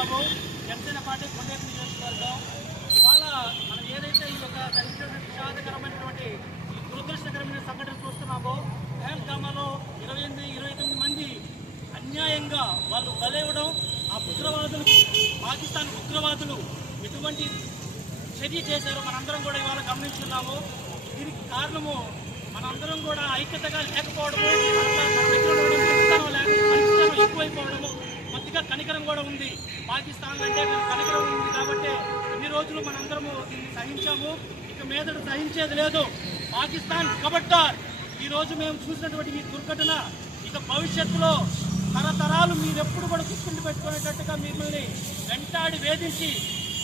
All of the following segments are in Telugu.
బాబు జనసేన పార్టీ కొండేపు నియోజకవర్గం. ఇవాళ మనం ఏదైతే ఈ యొక్క జరిగినటువంటి విషాదకరమైనటువంటి ఈ దురదృష్టకరమైన సంఘటన చూస్తున్నామో పహల్గామాలో ఇరవై ఎనిమిది ఇరవై తొమ్మిది మంది అన్యాయంగా వాళ్ళు బలేవడం ఆ ఉగ్రవాదులు పాకిస్తాన్ ఉగ్రవాదులు ఎటువంటి చర్య చేశారో మనందరం కూడా ఇవాళ గమనించున్నాము. దీనికి కారణము మనందరం కూడా ఐక్యతగా లేకపోవడము ఉంది. పాకిస్తాన్ అంటే కనికరం ఉంది కాబట్టి ఇన్ని రోజులు మనందరము దీన్ని సహించాము. ఇక మీదడు సహించేది లేదు. పాకిస్తాన్ కబట్టార్ ఈరోజు మేము చూసినటువంటి ఈ దుర్ఘటన ఇక భవిష్యత్తులో తరతరాలు మీరెప్పుడు కూడా గుర్తుండి పెట్టుకునేటట్టుగా మిమ్మల్ని వెంటాడి వేధించి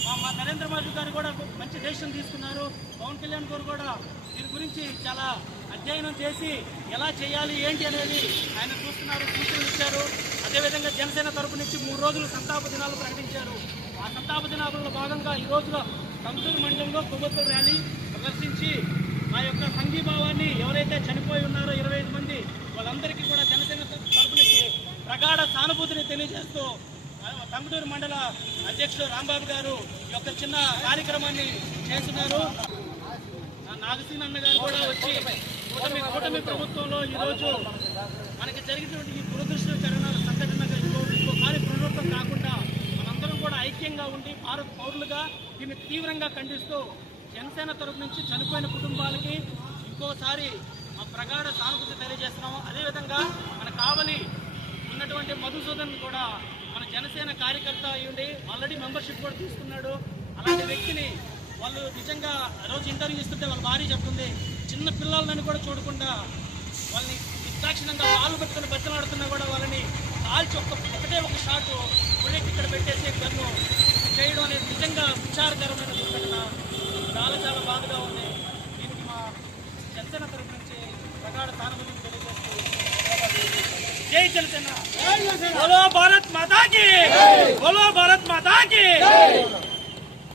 మా నరేంద్ర మోదీ గారు కూడా మంచి డెసిషన్ తీసుకున్నారు. పవన్ కళ్యాణ్ గారు కూడా దీని గురించి చాలా అధ్యయనం చేసి ఎలా చేయాలి ఏంటి అనేది ఆయన చూస్తున్నారు సూచనలు ఇచ్చారు. అదేవిధంగా జనసేన తరపు నుంచి మూడు రోజులు సంతాప దినాలు ప్రకటించారు. ఆ సంతాప దినాలలో భాగంగా ఈ రోజున కందూరు మండలంలో కొవ్వొత్తుల ర్యాలీ ప్రదర్శించి మా యొక్క సంఘీభావాన్ని ఎవరైతే చనిపోయి ఉన్నారో ఇరవై ఐదు మంది వాళ్ళందరికీ కూడా జనసేన తరపు నుంచి ప్రగాఢ సానుభూతిని తెలియజేస్తూ తంగుటూరు మండల అధ్యక్షుడు రాంబాబు గారు ఈ యొక్క చిన్న కార్యక్రమాన్ని చేస్తున్నారు. నాగసీన్ అన్న గారు కూడా వచ్చి కూటమి కూటమి ప్రభుత్వంలో ఈరోజు మనకి జరిగినటువంటి ఈ దురదృష్ట సంఘటనగా సంఘటన ఇంకోసారి పునరుద్ధం కాకుండా మనందరం కూడా ఐక్యంగా ఉండి భారత పౌరులుగా దీన్ని తీవ్రంగా ఖండిస్తూ జనసేన తరపు నుంచి చనిపోయిన కుటుంబాలకి ఇంకోసారి మా ప్రగాఢ సానుభూతి తెలియజేస్తున్నాము. అదేవిధంగా మన కావలి ఉన్నటువంటి మధుసూదన్ కూడా మన జనసేన కార్యకర్త అయి ఉండి ఆల్రెడీ మెంబర్షిప్ కూడా తీసుకున్నాడు. అలాంటి వ్యక్తిని వాళ్ళు నిజంగా రోజు ఇంటర్వ్యూ ఇస్తుంటే వాళ్ళ భార్య చెప్తుంది చిన్న పిల్లలని కూడా చూడకుండా వాళ్ళని నిర్దాక్షిణంగా కాళ్ళు పెట్టుకుని బచ్చలాడుతున్నా కూడా వాళ్ళని కాల్చి ఒక్క ఒకటే ఒక షాట్ బుల్లెట్ ఇక్కడ పెట్టేసి గన్ను చేయడం అనేది నిజంగా విచారకరమైన దుర్ఘటన. చాలా చాలా బాధగా ఉంది. దీనికి మా జనసేన తరపు నుంచి ప్రగాఢ సానుభూతిని తెలియజేస్తూ జై జనసేన. భారత్ બોલો ભારત માતા કી